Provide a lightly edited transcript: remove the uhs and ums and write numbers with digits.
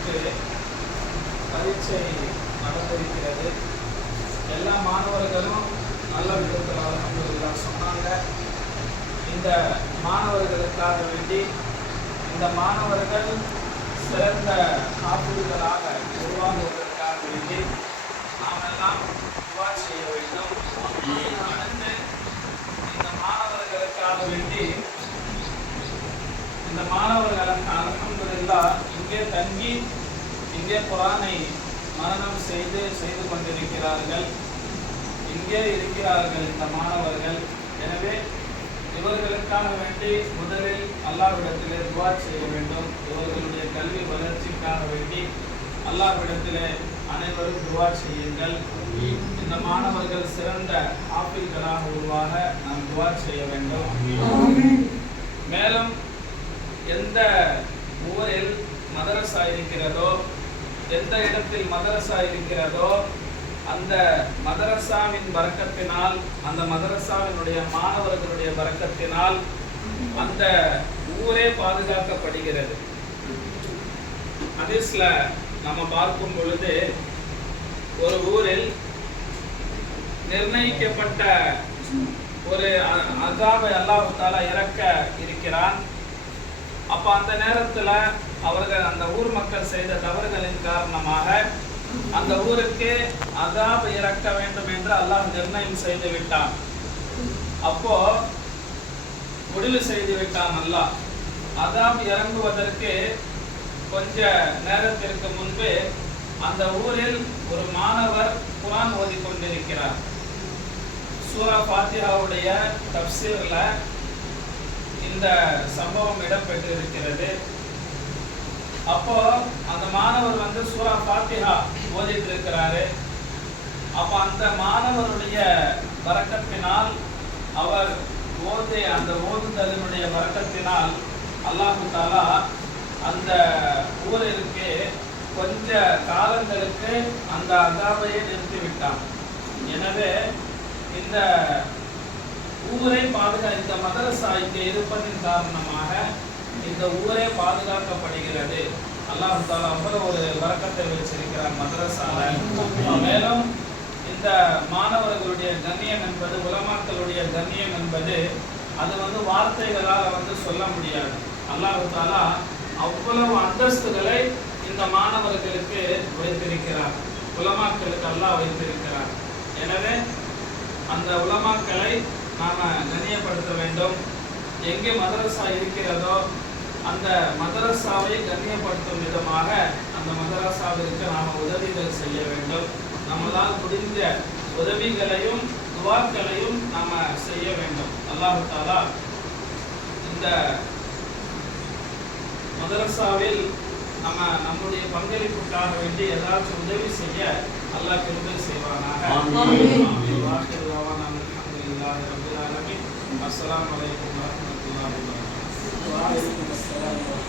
மாணவர்களுக்கு பரீட்சை நடந்திருக்கிறது. எல்லா மாணவர்களும் நல்ல விதத்தில் அல்ஹம்துலில்லாஹ் சொன்னாங்க. இந்த மாணவர்களுக்காக வேண்டி இந்த மாணவர்கள் சிறந்த ஆசிரியர்களாக உருவாகுவதற்காக வேண்டி நாம் எல்லாம் துஆ செய்ய வேண்டும். அடுத்து இந்த மாணவர்களுக்காக வேண்டி இந்த மாணவர்கள் அல்ஹம்துலில்லாஹ் இங்கே தங்கி இங்கே குர்ஆனை மனனம் செய்து கொண்டிருக்கிறார்கள். இங்கே இருக்கிறார்கள் இந்த மாணவர்கள். எனவே இவர்களுக்காக வேண்டி முதலில் அல்லாஹ்விடத்திலே துஆ செய்ய வேண்டும். இவர்களுடைய கல்வி வளர்ச்சிக்காக வேண்டி அல்லாஹ்விடத்திலே அனைவரும் துஆ செய்யுங்கள். இந்த மாணவர்கள் சிறந்த ஆஃபீல்களாக உருவாக நாம் துஆ செய்ய வேண்டும். மேலும் எந்த ஊரில் மதரசா இருக்கிறதோ, எந்த இடத்தில் மதரசா இருக்கிறதோ, அந்த மதரசாவின் பரக்கத்தினால், அந்த மதரசாவினுடைய மாணவர்களுடைய பரக்கத்தினால் அந்த ஊரே பாதுகாக்கப்படுகிறது. ஹதீஸ்ல நம்ம பார்க்கும் பொழுது ஒரு ஊரில் நிர்ணயிக்கப்பட்ட ஒரு அஸாபை அல்லாஹ் தஆலா இறக்க இருக்கிறான். அப்ப அந்த நேரத்துல அவர்கள் அந்த ஊர் மக்கள் செய்த தவறுகளின் காரணமாக அந்த ஊருக்கு அஸாப் இறக்க வேண்டும் என்று அல்லாஹ் நிர்ணயம் செய்து விட்டான். அப்போ முடிவு செய்து விட்டான் அல்லாஹ். அஸாப் இறங்குவதற்கு கொஞ்ச நேரத்திற்கு முன்பு அந்த ஊரில் ஒரு மாணவர் குர்ஆன் ஓதிக்கொண்டிருக்கிறார். சூரா ஃபாத்திஹாவுடைய தஃப்சீர்ல இந்த சம்பவம் இடம்பெற்றிருக்கிறது. அப்போ அந்த மாணவர் சூரா ஃபாத்திஹா ஓதிட்டு இருக்கிறாரு. அப்ப அந்த மாணவருடைய பரக்கத்தினால், அவர் அந்த ஓதுதலினுடைய பரக்கத்தினால் அல்லாஹ் தஆலா அந்த ஊரிற்கு கொஞ்ச காலங்களுக்கு அந்த அஸாபையை நிறுத்திவிட்டான். எனவே இந்த ஊரை இந்த மதரசா இங்கே இருப்பதின் காரணமாக இந்த ஊரே பாதுகாக்கப்படுகிறது. அல்லாஹ் தஆலா அவ்வளவு ஒரு பரக்கத்தை வச்சிருக்கிறார் மதரசால. மேலும் இந்த மாணவர்களுடைய கண்ணியம் என்பது, உலமாக்களுடைய கண்ணியம் என்பது அது வார்த்தைகளால் சொல்ல முடியாது. அல்லாஹ் தஆலா அவ்வளவு அந்தஸ்துகளை இந்த மாணவர்களுக்கு வைத்திருக்கிறார், உலமாக்களுக்கு அல்லாஹ் வைத்திருக்கிறார். எனவே அந்த உலமாக்களை நாம கண்ணியப்படுத்த வேண்டும். எங்கே மதரசா இருக்கிறதோ அந்த மதரசாவை கண்ணியப்படுத்தும் விதமாக அந்த மதரசாவிற்கு நாம உதவிகள் செய்ய வேண்டும். நம்மளால் முடிந்த உதவிகளையும் துஆக்களையும் நாம செய்ய வேண்டும். அல்லாஹ் தஆலா இந்த மதரசாவில் நம்முடைய பங்களிப்புக்காக வேண்டி ஏதாச்சும் உதவி செய்ய அல்லாஹ் கிருபை செய்வானாக. அஸ்ஸலாமு அலைக்கும் வரஹ்மத்துல்லாஹி வபரகாத்துஹு.